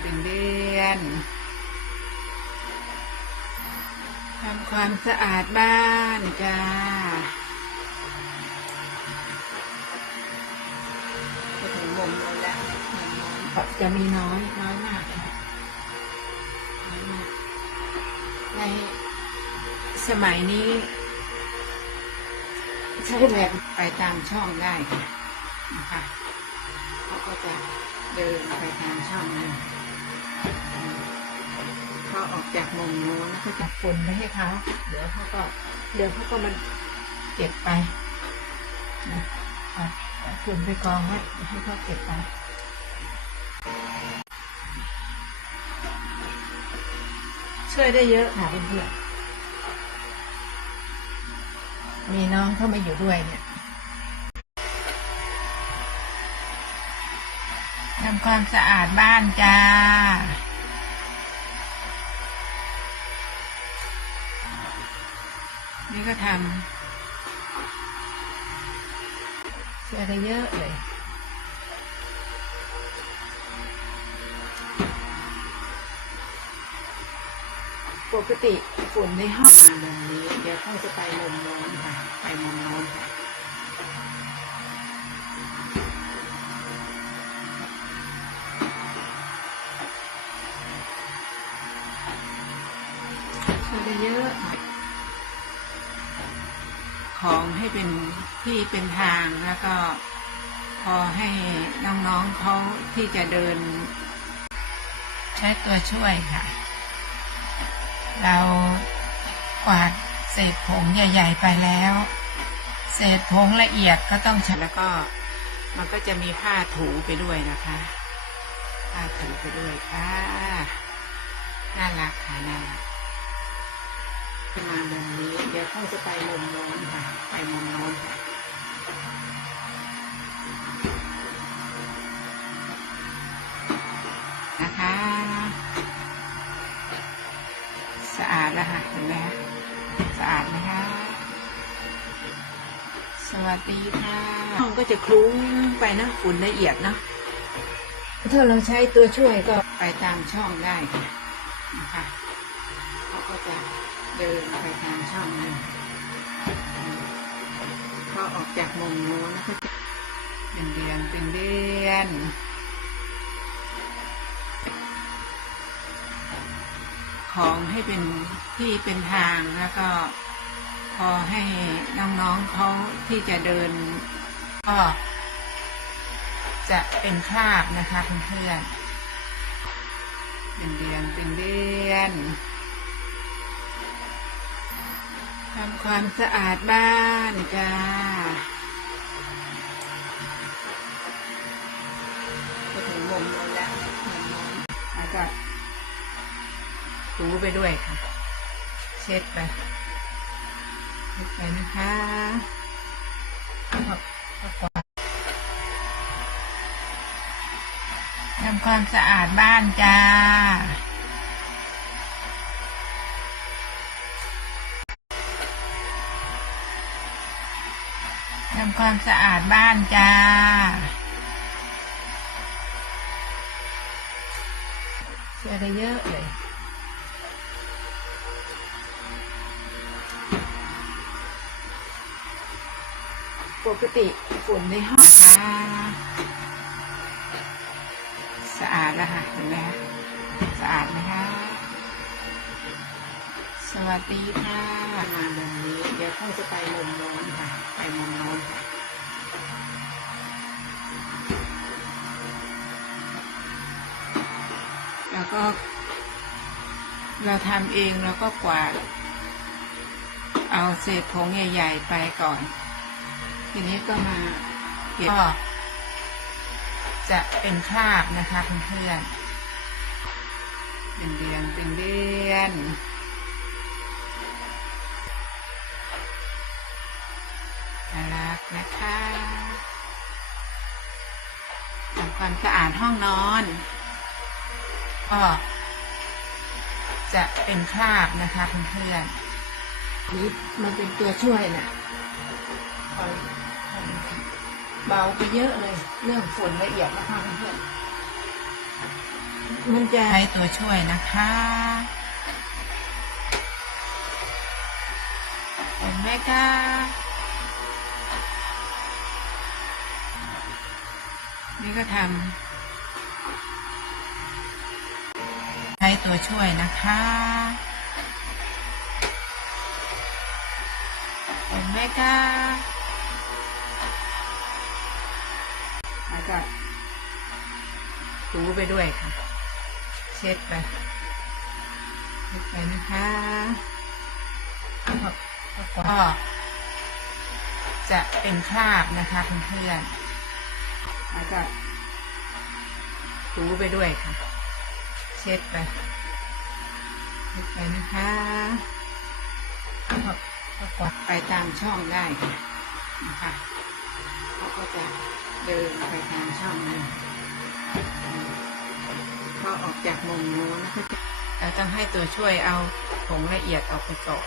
เป็นเดือนทำความสะอาดบ้านจ้าจะถึงมุมแล้วละจะมีน้อยน้อยมากน้อยมาก ในสมัยนี้ ใช้แรงไปตามช่องได้ค่ะนะคะเขาก็จะเดินไปตามช่องนั้น พอออกจากมุมโน้นแล้วก็จะฝุ่นไปให้เขาเดี๋ยวเขาก็เดี๋ยวเขาก็มันเก็บไปนะเอาเอาฝุ่นไปกองไว้ให้เขาเก็บไปช่วยได้เยอะค่ะเพื่อนๆมีน้องเข้ามาอยู่ด้วยเนี่ยทำความสะอาดบ้านจ้า นี่ก็ทำเสียได้เยอะเลยปกติฝุ่นในห้องมาลมนี้เดี๋ยวเขาจะไปลมโน้นค่ะ ไปลมโน้นค่ะ ของให้เป็นที่เป็นทางแล้วก็พอให้น้องๆเขาที่จะเดิน ใช้ตัวช่วยค่ะ เรากวาดเศษผงใหญ่ ๆ ไปแล้ว เศษผงละเอียดก็ต้องใช้แล้วก็มันก็จะมีผ้าถูไปด้วยนะคะผ้าถูไปด้วยค่ะน่ารักค่ะน่ารัก ขึ้นมามุมนี้เดี๋ยวเขาจะไปมุมโน้นค่ะ ไปมุมโน้นค่ะนะคะ สะอาดแล้วค่ะเห็นไหมคะสะอาดไหมคะสวัสดีค่ะห้องก็จะคลุ้งไปนะฝุ่นละเอียดนะถ้าเราใช้ตัวช่วยก็ไปตามช่องได้ค่ะ ดินไปตามช่องนั้พอออกจากมุมโน้นก็จะเป็นเดือนเป็นเดือนของให้เป็นที่เป็นทางแล้วก็พอให้น้องๆเขาที่จะเดิน ก็จะเป็นคราบนะคะเพื่อนๆเป็นเดือนเป็นเดือน ทำความสะอาดบ้านจ้าก็ถึงมุมโน้นแล้วมุมโน้นแล้วก็ถูไปด้วยค่ะ เช็ดไปเช็ดไปนะคะขอบทำความสะอาดบ้านจ้า ทำความสะอาดบ้านจ้าช่วยได้เยอะเลยปกติฝุ่นในห้องนะคะสะอาดแล้วค่ะเห็นไหมคะสะอาดไหมคะ สวัสดีค่ะมามุมนี้ เดี๋ยวเขาจะไปมุมโน้นค่ะ ไปมุมโน้นค่ะแล้วก็ เราทำเองแล้วก็กวาดเอาเศษผงใหญ่ ๆ ไปก่อน ทีนี้ก็มาเก็บก็จะเป็นคราบนะคะเพื่อนๆเป็นเดือนเป็นเดือนน่ ความสะอาดห้องนอนก็จะเป็นคราบนะคะเพื่อนๆนี่มันเป็นตัวช่วยน่ะคอยเบาไปเยอะเลย เรื่องฝุ่นละเอียดนะคะเพื่อนมันจะใช้ตัวช่วยนะคะเห็นไหมคะ นี่ก็ทำใช้ตัวช่วยนะคะเห็นไหมคะแล้วก็ถูไปด้วยค่ะ เช็ดไปเช็ดไปนะคะก็จะเป็นคราบนะคะเพื่อนๆ แล้วก็ถูไปด้วยค่ะ เช็ดไปเช็ดไปนะคะก็กดไปตามช่องได้ค่ะนะคะเขาก็จะเดินไปตามช่องนั้นพอออกจากมุมโน้นแล้วก็จะเราต้องให้ตัวช่วยเอาผงละเอียดออกไปก่อน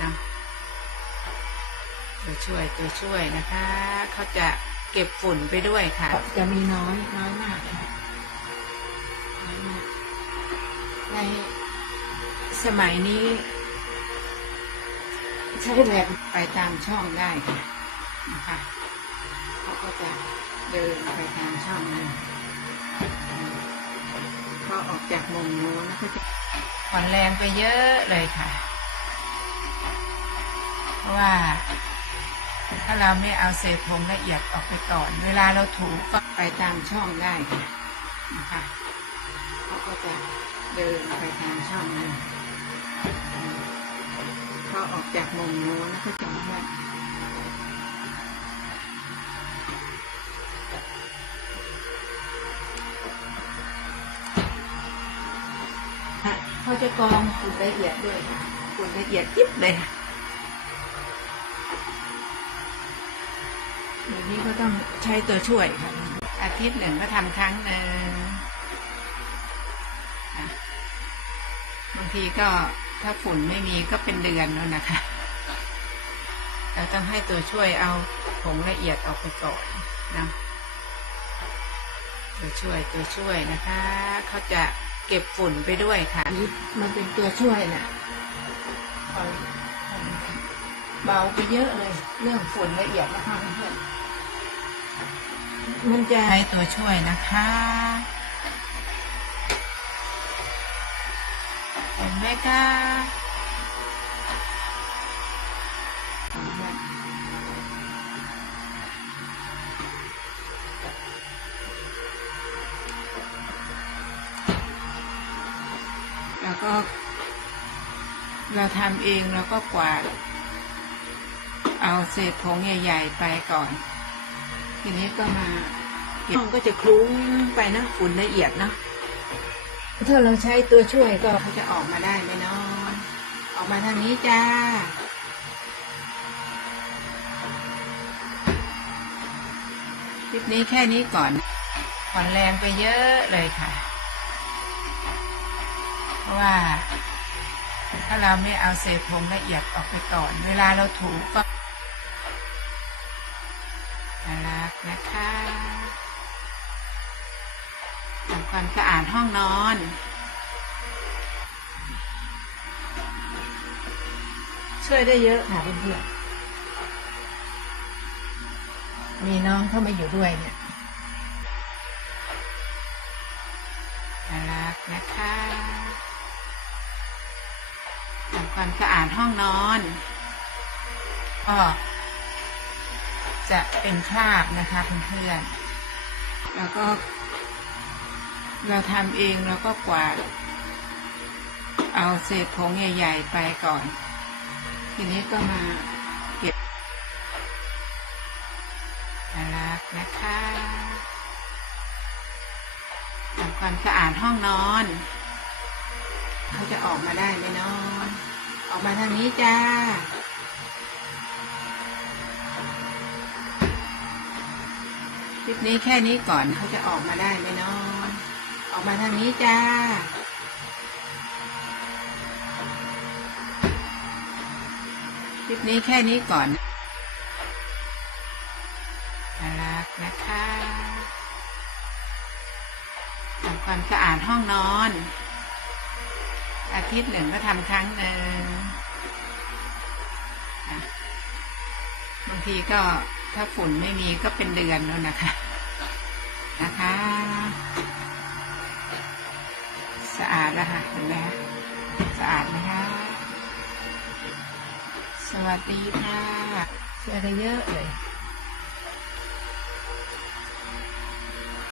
นะตัวช่วยตัวช่วยนะคะเขาจะ เก็บฝุ่นไปด้วยค่ะ จะมีน้อยน้อยมากค่ะน้อยมากในสมัยนี้ ใช้แบบไปตามช่องได้ค่ะนะคะเขาก็จะเดินไปตามช่องนั้นพอออกจากมุมโน้นแล้วก็จะผ่อนแรงไปเยอะเลยค่ะ เพราะว่า ถ้าเราไม่เอาเศษผงละเอียดออกไปก่อน เวลาเราถูก็ไปตามช่องได้ค่ะนะคะเขาก็จะเดินไปตามช่องนั้นพอออกจากมุมโน้นแล้วก็จะว่าเขาจะกองฝุ่นละเอียดด้วยค่ะฝุ่นละเอียดยิบเลยค่ะ นี้ก็ต้องใช้ตัวช่วยค่ะ อาทิตย์หนึ่งก็ทำครั้งหนึ่งบางทีก็ถ้าฝุ่นไม่มีก็เป็นเดือนแล้วนะคะ เราต้องให้ตัวช่วยเอาผงละเอียดออกไปก่อนนะตัวช่วยตัวช่วยนะคะ เขาจะเก็บฝุ่นไปด้วยค่ะนี่มันเป็นตัวช่วยน่ะเบาไปเยอะเลย เรื่องฝุ่นละเอียดนะคะเพื่อน มันจะใช้ตัวช่วยนะคะเห็นไหมคะแล้วก็ เราทำเองแล้วก็กวาดเอาเศษผงใหญ่ ๆ ไปก่อน ทีนี้ก็มาห้องก็จะคลุ้งไปนะฝุ่นละเอียดนะถ้าเราใช้ตัวช่วยก็เขาจะออกมาได้ไหมเนาะออกมาทางนี้จ้าคลิปนี้แค่นี้ก่อนผ่อนแรงไปเยอะเลยค่ะ เพราะว่า ถ้าเราไม่เอาเศษผงละเอียดออกไปก่อน เวลาเราถูก็ ความสะอาดห้องนอน ช่วยได้เยอะค่ะเพื่อนๆมีน้องเข้ามาอยู่ด้วยเนี่ยน่ารักนะคะทำความสะอาดห้องนอนก็จะเป็นคราบนะคะเพื่อนๆแล้วก็ เราทำเองเราก็กวาดเอาเศษผงใหญ่ ๆ ไปก่อน ทีนี้ก็มาเก็บน่ารักนะคะทำความสะอาดห้องนอน เขาจะออกมาได้ไหมเนอน ออกมาทางนี้จ้าคลิปนี้แค่นี้ก่อนเขาจะออกมาได้ไหมเนอน ออกมาทางนี้จ้า คลิปนี้แค่นี้ก่อนน่ารักนะคะทำความสะอาดห้องนอน อาทิตย์หนึ่งก็ทำครั้งหนึ่งบางทีก็ถ้าฝุ่นไม่มีก็เป็นเดือนแล้วนะคะ นะคะ ดแล้วค่ะเห็นไหมคะสะอาดไหมคะสวัสดีค่ะเชื้อได้เยอะเลย